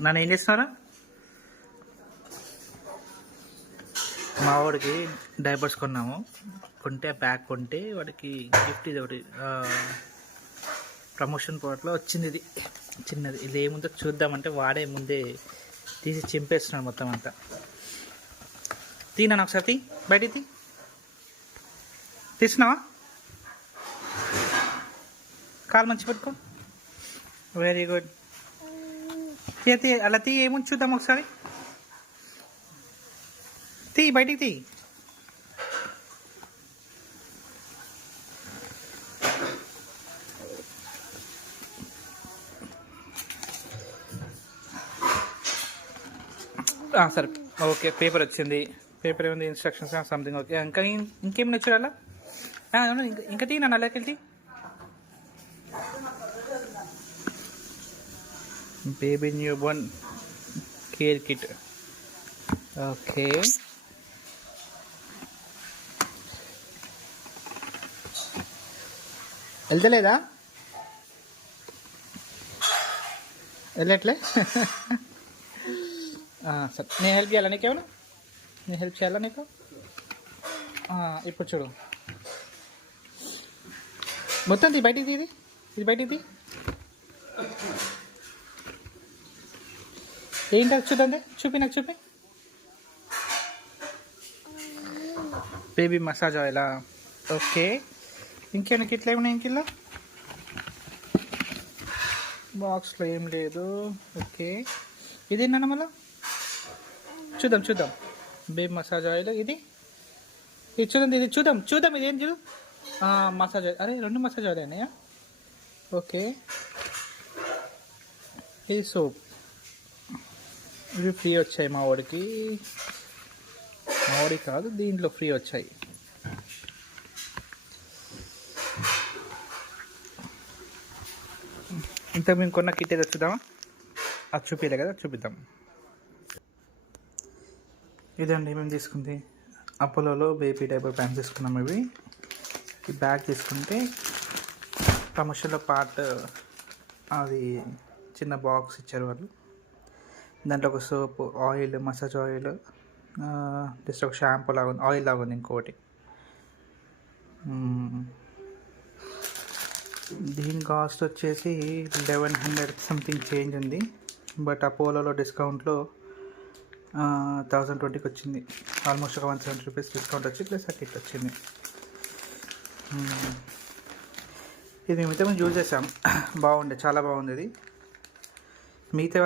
నన్ను ఏం చేస్తున్నారా? మా వాడికి డైపర్స్ కొన్నాము. కొంటే ప్యాక్ కొంటే వాడికి గిఫ్ట్ ఇది ఒకటి ప్రమోషన్ ప్రోడక్ట్లో వచ్చింది ఇది. చిన్నది. ఇది ఏముందో చూద్దామంటే వాడే ముందే తీసి చింపేస్తున్నాడు మొత్తం అంతా. తీనా ఒకసారి తీ. బయటికి తీ. తీసినావా కాలు మంచి పెట్టుకో. వెరీ గుడ్ తీ అలా తీ ఏముంది చూద్దాం ఒకసారి. తీ బయటికి తీ. సరే. ఓకే పేపర్ వచ్చింది. పేపర్ ఏముంది? ఇన్స్ట్రక్షన్స్ సంథింగ్ ఓకే ఇంకా ఇం- ఇంకేమైనా వచ్చాడు అలా ఇంకా ఇంకా తీ నన్ను అలాగే baby newborn care kit okay వెళ్తలేదా? వెళ్ళట్లే? సరే. నేను హెల్ప్ చేయాలా నీకేమన్నా నేను హెల్ప్ చేయాలా నీకు? ఇప్పుడు చూడు. మొత్తం తీ బయటికి తీ ఇది ఇది బయటికి ఏంటి అది చూడండి చూపి నాకు చూపి. బేబీ మసాజ్ ఆయిలా ఓకే. ఇంకేమైనా కిట్లు? ఏమైనా ఇంకిల్లో బాక్స్లో ఏం లేదు. ఓకే. ఇదేనా మళ్ళా? చూద్దాం చూద్దాం. బేబీ మసాజ్ ఆయిల్ ఇది. ఇది చూద్దాం ఇది చూద్దాం చూద్దాం ఇది ఏం చూడు. Massage oil. అరే రెండు మసాజ్ ఆయిల్ అయినాయా? ఓకే. ఇది సోప్. ఇవి ఫ్రీ వచ్చాయి మా వాడికి. మా వాడి కాదు దీంట్లో ఫ్రీ వచ్చాయి. ఇంతకు మేము కొన్న కిట్ ఏదో చూద్దామా? అది చూపించలే కదా చూపిద్దాం. ఇదండి మేము తీసుకుంది అపోలోలో బేబీ డైబర్ ప్యాంట్ తీసుకున్నాం ఇవి. ఈ బ్యాగ్ తీసుకుంటే ప్రమోషన్లో పార్ట్ అది చిన్న బాక్స్ ఇచ్చారు వాళ్ళు. దాంట్లో ఒక soap oil massage oil just ఒక షాంపూ లాగా ఉంది ఆయిల్ లాగా ఉంది ఇంకోటి దీని కాస్ట్ వచ్చేసి లెవెన్ హండ్రెడ్ సంథింగ్ చేంజ్ ఉంది. బట్ అపోలోలో డిస్కౌంట్లో థౌజండ్ ట్వంటీకి వచ్చింది. ఆల్మోస్ట్ ఒక వన్ సెవెంటీ రూపీస్ డిస్కౌంట్ వచ్చి ప్లస్ ఆ కిట్ వచ్చింది ఇది మిగతా మేము యూజ్ చేసాం? బాగుండే చాలా బాగుంది ఇది. మిగతా